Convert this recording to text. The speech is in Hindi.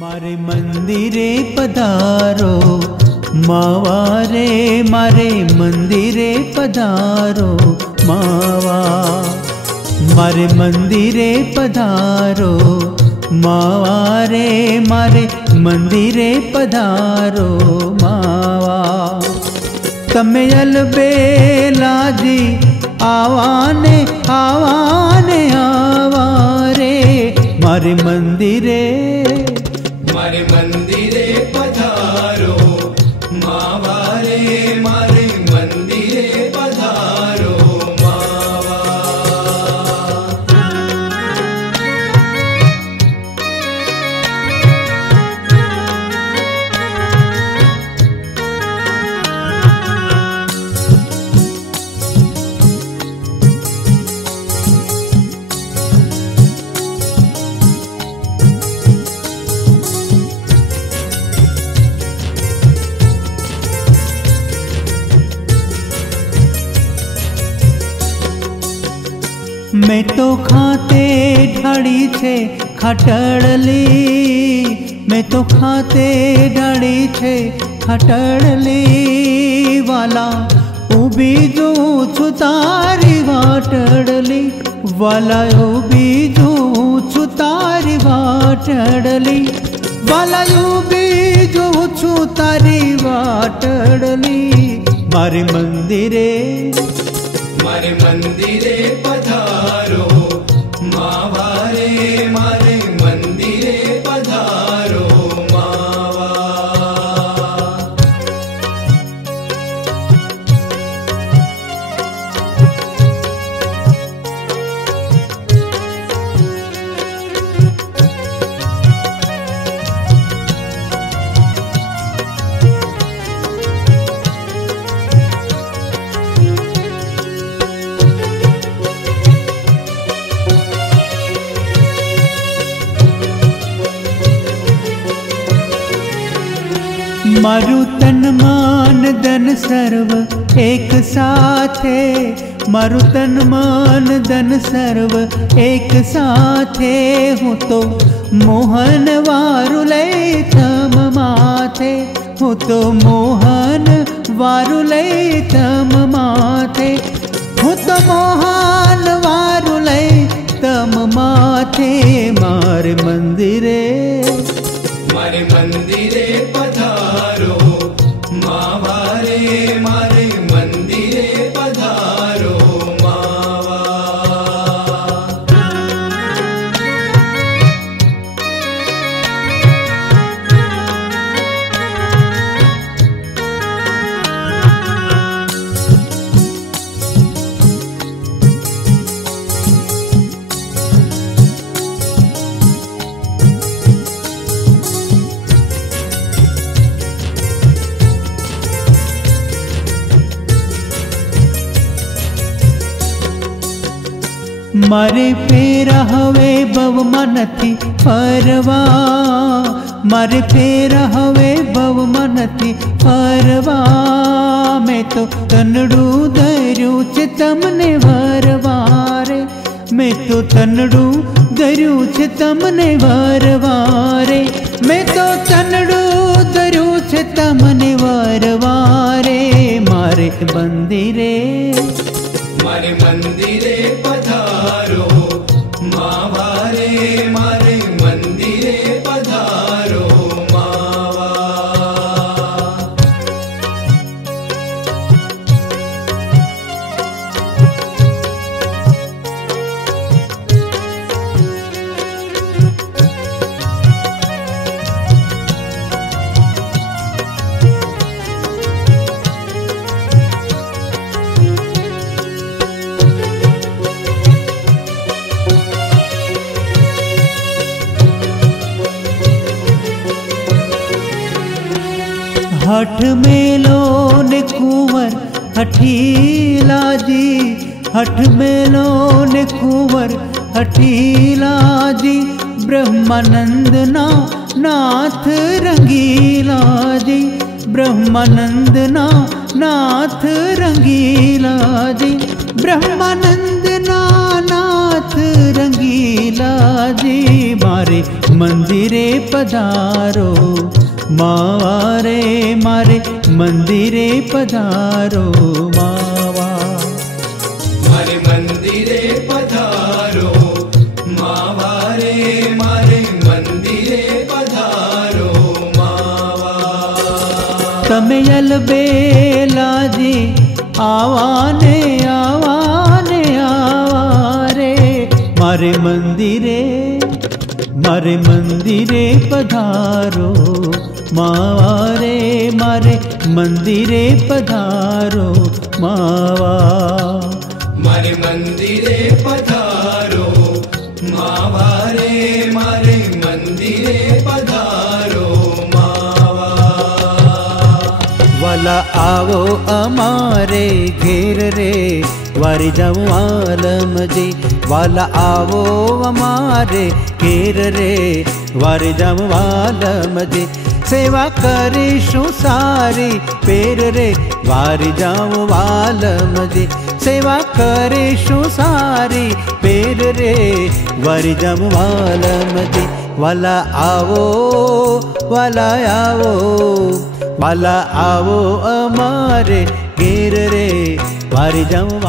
मारे मंदिरे पधारो मावा रे, मारे मंदिरे पधारो मावा। मारे मंदिरे पधारो मावा रे, मारे मंदिरे पधारो मावा। तमे अलबेला जी आवाने आवाने आवा रे, मारे मंदिरे पधारो मावा रे, मारे मंदिरे पधारो मावा। मैं तो खाते ढाड़ी छे खटड़ली, मैं तो खाते ढाड़ी छे खटड़ली वाला उबी जो छुतारी वाटड़ली वाला उबी जो छुतारी वाटड़ली वाला उबी जो छुतारी वाटड़ली। मारे मंदिरे पधारो मावा रे, मारे मंदिरे पधारो मावा। मारू तन मान धन सर्व एक साथे, मारू तन मान धन सर्व एक साथे। हूँ तो मोहन वारु लई तम माथे, हूँ तो मोहन वारु लई तम माथे, हूँ तो मोहन वारु लई तम माथे। मारे मंदिरे पधारो मावा रे, मारे मंदिरे पधारो मावा। मारे पेरा हवे बवमा नथी फरवा, मारे पेरा हवे बवमा नथी फरवा। मैं तो तनडू धर्यू छे तमने वरवारे, मैं तो तनडू धर्यू छे तमने वरवारे, मैं तो तनडू धर्यू छे तमने वरवारे। मारे मंदिरे पधारो मावा रे, मारे मंदिरे पधारो मावा। हठ मेलो ने कुंवर हठीला जी, हठ मेलो ने कुंवर हठीला जी। ब्रह्मानंद ना नाथ रंगीला जी, ब्रह्मानंद ना नाथ रंगीला जी, ब्रह्मानंद ना नाथ रंगीला जी। मारे મંદિરે પધારો માવા રે મારે મંદિરે પધારો માવા મારે મંદિરે પધારો માવા રે મારે મંદિરે પધારો માવા તમે અલબેલાજી આવાને આવાને આવા રે મારે મંદિરે પધારો માવા રે મારે મંદિરે પધારો માવા મારે મંદિરે પધારો માવા રે મારે મંદિરે પધારો માવા વાલા આવો અમારે ઘેર રે વારી જાઉં આલમજી વાલા આવો અમારે ઘેર રે વારી જાઉં આલમજી સેવા કરીશું સારી પેર રે વારી જાઉં આલમજી સેવા કરીશું સારી પેર રે વારી જાઉં આલમજી વાલા આવો વાલા આવો અમારે ઘેર રે વારી જાઉં